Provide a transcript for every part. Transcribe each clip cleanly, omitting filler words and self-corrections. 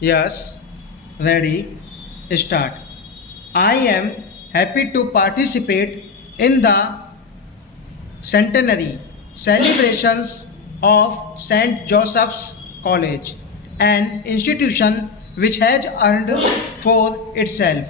Yes, ready, start. I am happy to participate in the centenary celebrations of St. Joseph's College, an institution which has earned for itself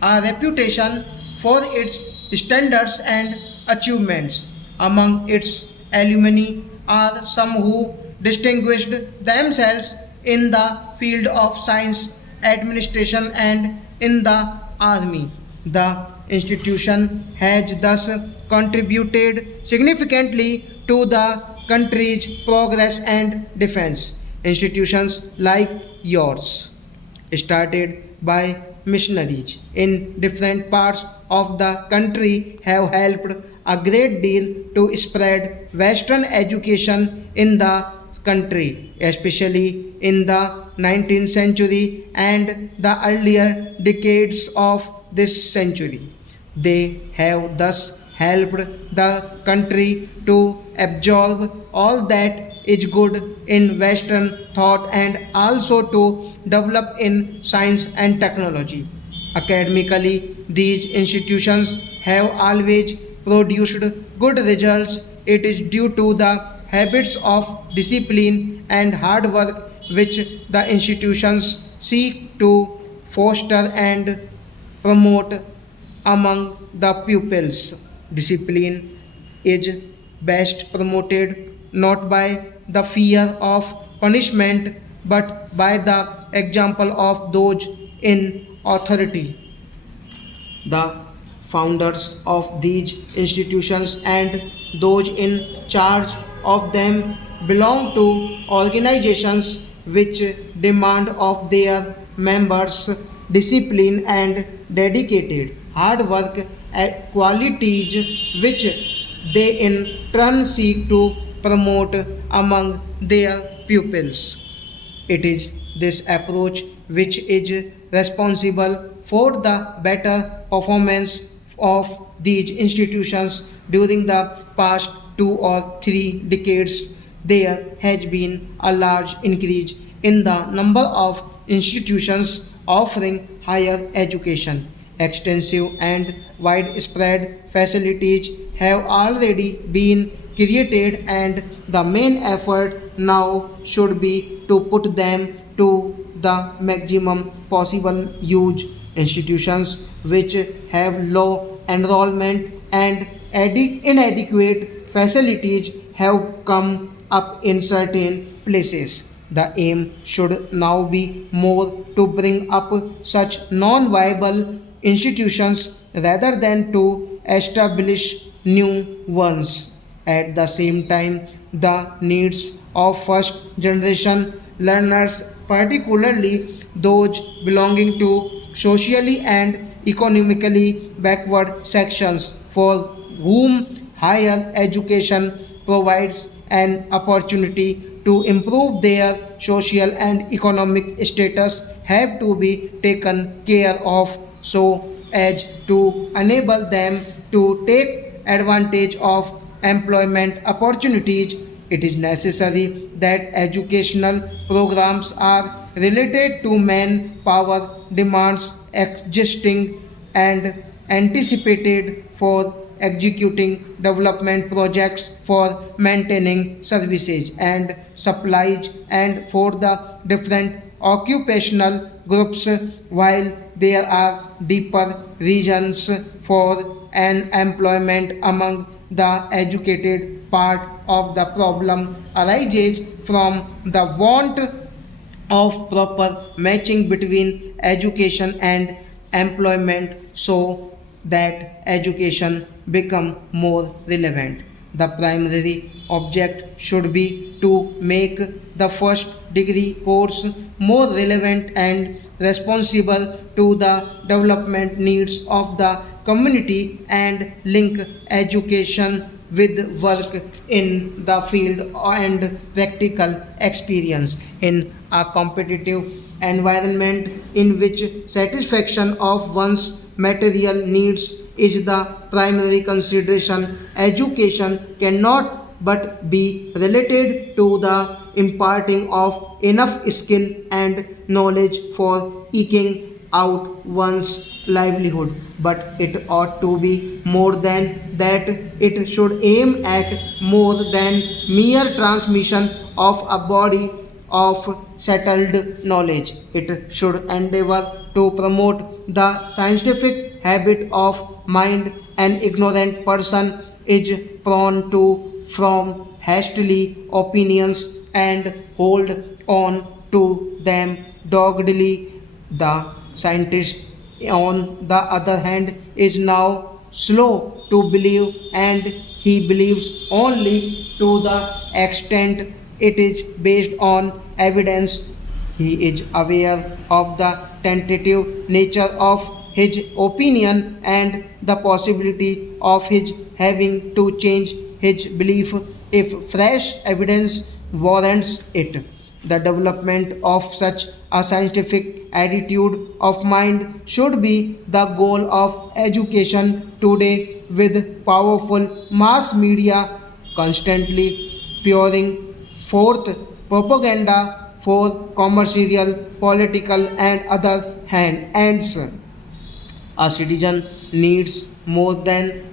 a reputation for its standards and achievements. Among its alumni are some who distinguished themselves in the field of science, administration, and in the army. The institution has thus contributed significantly to the country's progress and defense. Institutions like yours, started by missionaries in different parts of the country, have helped a great deal to spread Western education in the country, especially in the 19th century and the earlier decades of this century. They have thus helped the country to absorb all that is good in Western thought and also to develop in science and technology. Academically, these institutions have always produced good results. It is due to the habits of discipline and hard work which the institutions seek to foster and promote among the pupils. Discipline is best promoted not by the fear of punishment but by the example of those in authority. The founders of these institutions and those in charge of them belong to organizations which demand of their members discipline and dedicated hard work at qualities which they in turn seek to promote among their pupils. It is this approach which is responsible for the better performance of these institutions during the past 2 or 3 decades. There has been a large increase in the number of institutions offering higher education. Extensive and widespread facilities have already been created, and the main effort now should be to put them to the maximum possible use. Institutions which have low enrollment and inadequate facilities have come up in certain places. The aim should now be more to bring up such non viable institutions rather than to establish new ones. At the same time, the needs of first generation learners, particularly those belonging to socially and economically backward sections, for whom higher education provides an opportunity to improve their social and economic status, have to be taken care of so as to enable them to take advantage of employment opportunities. It is necessary that educational programs are related to manpower demands existing and anticipated for executing development projects, for maintaining services and supplies, and for the different occupational groups, while there are deeper reasons for unemployment among the educated part of the problem arises from the want of proper matching between education and employment so that education become more relevant. The primary object should be to make the first degree course more relevant and responsible to the development needs of the community and link education with work in the field and practical experience in a competitive environment in which satisfaction of one's material needs is the primary consideration. Education cannot but be related to the imparting of enough skill and knowledge for eking out one's livelihood, but it ought to be more than that. It should aim at more than mere transmission of a body of settled knowledge. It should endeavor to promote the scientific habit of mind. An ignorant person is prone to form hastily opinions and hold on to them doggedly. The scientist, on the other hand, is now slow to believe, and he believes only to the extent it is based on evidence. He is aware of the tentative nature of his opinion and the possibility of his having to change his belief if fresh evidence warrants it. The development of such a scientific attitude of mind should be the goal of education today, with powerful mass media constantly pouring forth propaganda for commercial, political, and other ends. A citizen needs more than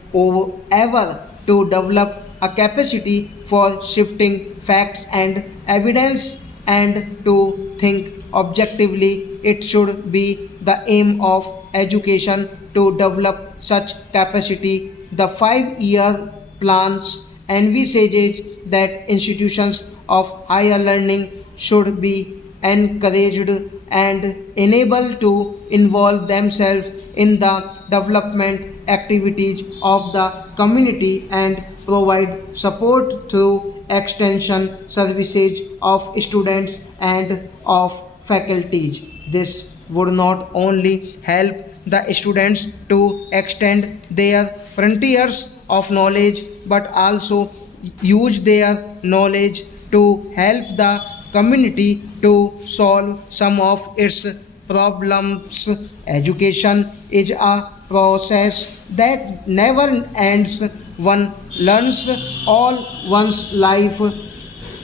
ever to develop a capacity for shifting facts and evidence and to think objectively. It should be the aim of education to develop such capacity. The 5-year plans envisages that institutions of higher learning should be encouraged and enabled to involve themselves in the development activities of the community and provide support through extension services of students and of faculties. This would not only help the students to extend their frontiers of knowledge but also use their knowledge to help the community to solve some of its problems. Education is a process that never ends. One learns all one's life.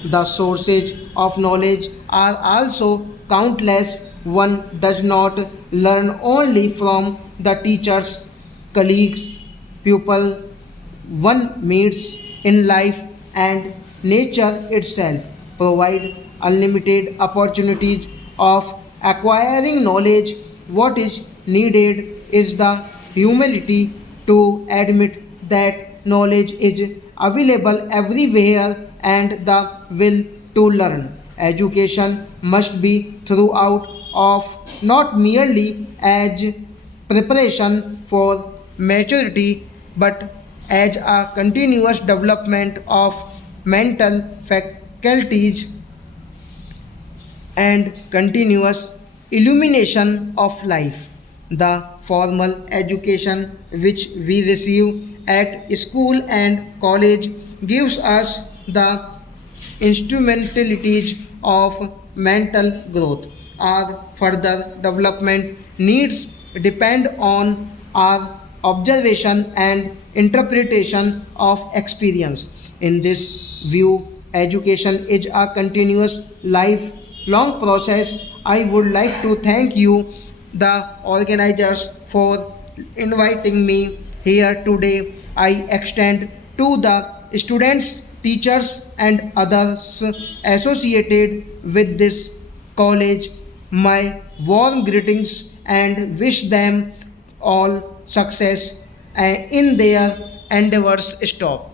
The sources of knowledge are also countless. One does not learn only from the teachers, colleagues, pupil one meets in life, and nature itself provide unlimited opportunities of acquiring knowledge. What is needed is the humility to admit that knowledge is available everywhere and the will to learn. Education must be throughout of not merely as preparation for maturity but as a continuous development of mental faculties and continuous illumination of life. The formal education which we receive at school and college gives us the instrumentalities of mental growth. Our further development needs depend on our observation and interpretation of experience. In this view, education is a continuous lifelong process. I would like to thank you, the organizers, for inviting me here today. I extend to the students, teachers, and others associated with this college my warm greetings and wish them all success in their endeavors. Stop.